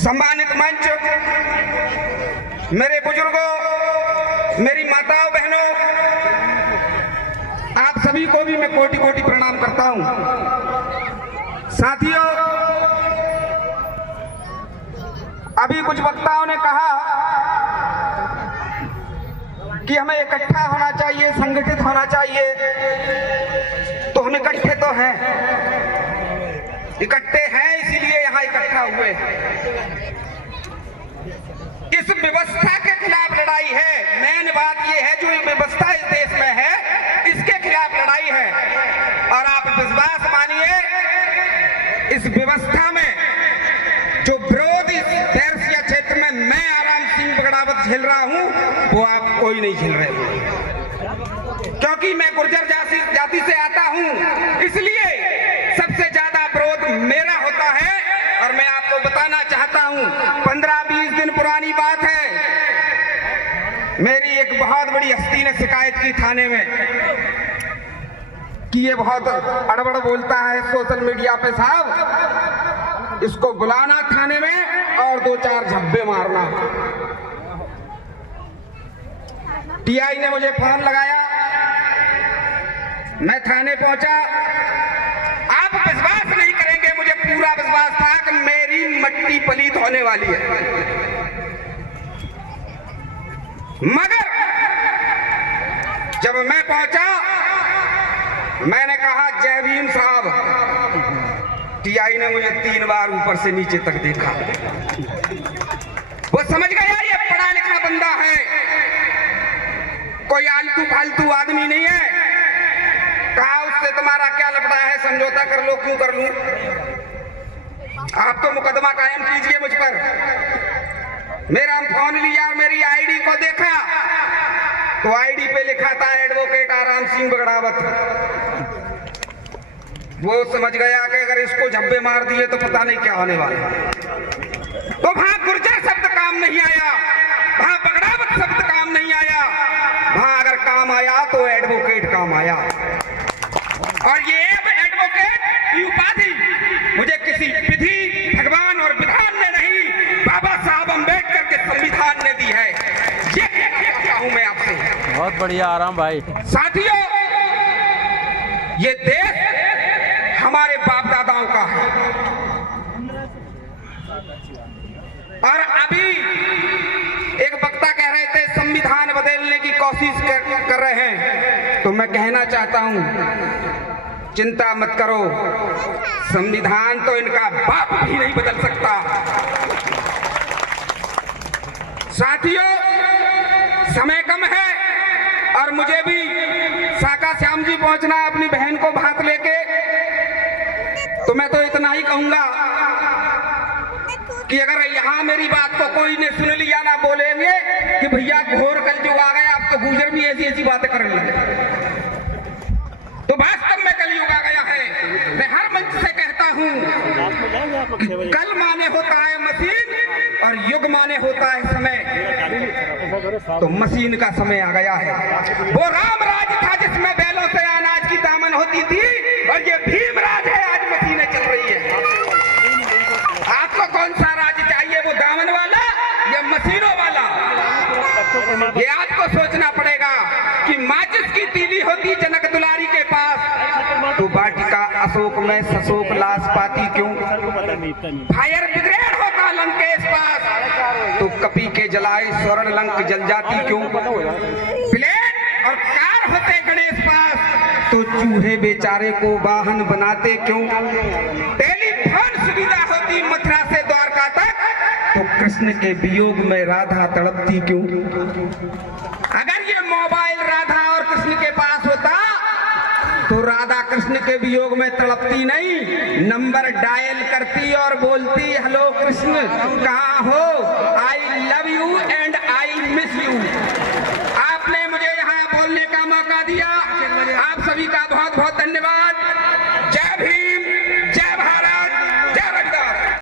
सम्मानित मंच, मेरे बुजुर्गों, मेरी माताओं बहनों, आप सभी को भी मैं कोटि कोटि प्रणाम करता हूं। साथियों, अभी कुछ वक्ताओं ने कहा कि हमें इकट्ठा होना चाहिए, संगठित होना चाहिए, तो हम इकट्ठे तो हैं, इकट्ठे हैं इसीलिए यहां इकट्ठा हुए। इस व्यवस्था के खिलाफ लड़ाई है। मेन बात यह है, जो व्यवस्था इस देश में है, इसके खिलाफ लड़ाई है। और आप विश्वास मानिए, इस व्यवस्था में जो विरोध इस देश क्षेत्र में मैं आराम सिंह बगड़ावत झेल रहा हूं, वो आप कोई नहीं झेल रहे, क्योंकि मैं गुर्जर जाति से आता हूं, इसलिए सबसे ज्यादा विरोध मेरा होता है। और मैं आपको बताना चाहता हूं, 15-20 दिन पुरानी बात है, मेरी एक बहुत बड़ी हस्ती ने शिकायत की थाने में कि ये बहुत अड़बड़ बोलता है सोशल मीडिया पे साहब, इसको बुलाना थाने में और 2-4 झब्बे मारना। टीआई ने मुझे फोन लगाया, मैं थाने पहुंचा। आप विश्वास नहीं करेंगे, मुझे पूरा विश्वास था कि मेरी मट्टी पलीत होने वाली है, मगर जब मैं पहुंचा, मैंने कहा जय भीम साहब। टीआई ने मुझे 3 बार ऊपर से नीचे तक देखा। वो समझ गया ये पढ़ा लिखा बंदा है, कोई आलतू फालतू आदमी नहीं है। कहा उससे तुम्हारा क्या लफड़ा है, समझौता कर लो। क्यों कर लूं? आप तो मुकदमा कायम कीजिए मुझ पर। मेरा फोन लिया और मेरी आईडी को देखा, तो आईडी पे लिखा था एडवोकेट आराम सिंह बगड़ावत। वो समझ गया कि अगर इसको झब्बे मार दिए तो पता नहीं क्या होने वाला। तो वहां गुर्जर शब्द काम नहीं आया, वहां बगड़ावत शब्द काम नहीं आया, वहां अगर काम आया तो एडवोकेट काम आया। और ये एडवोकेट की उपाधि मुझे किसी विधि, भगवान और विधान ने नहीं, बाबा साहब अम्बेडकर के संविधान ने दी है। ये कहना चाहता हूं मैं आपसे। बहुत बढ़िया आराम भाई। साथियों, ये देश हमारे बाप दादाओं का है, और अभी एक वक्ता कह रहे थे संविधान बदलने की कोशिश कर रहे हैं, तो मैं कहना चाहता हूं, चिंता मत करो, संविधान तो इनका बाप भी नहीं बदल सकता। साथियों, समय कम है और मुझे भी साका श्याम जी पहुंचना है अपनी बहन को भात लेके। तो मैं तो इतना ही कहूंगा कि अगर यहाँ मेरी बात को कोई ने सुन लिया, ना बोलेंगे कि भैया घोर कलयुग आ गया, आप तो गुजर भी ऐसी ऐसी बातें करने लगे, तो वास्तव में कलयुग आ गया है। मैं हर मंच से कहता हूँ, कल माने होता है मशीन और युग माने होता है समय। तो मशीन का समय आ गया है। वो राम राज था जिसमें बैलों से अनाज की दामन होती थी, और ये भीम राज है, आज मशीनें चल रही है। आपको कौन सा राज चाहिए, वो दामन वाला या मशीनों वाला? ये आपको सोचना पड़ेगा कि माचिस की तीली होती जनक दुलारी के पास, तो वाटिका अशोक में सशोक लाश पाती क्यों? फायर ब्रिगेड होता लंकेश पास, तो कपी के जलाए स्वर्ण लंक जल जाती क्यों? प्लेन और कार होते गणेश पास, तो चूहे बेचारे को वाहन बनाते क्यों? टेलीफोन सुविधा होती मथुरा से द्वारका तक, तो कृष्ण के वियोग में राधा तड़पती क्यों? अगर ये मोबाइल राधा और कृष्ण के पास होता, तो राधा कृष्ण के वियोग में तड़पती नहीं, नंबर डायल करती और बोलती, हेलो कृष्ण कहाँ हो, आई लव यू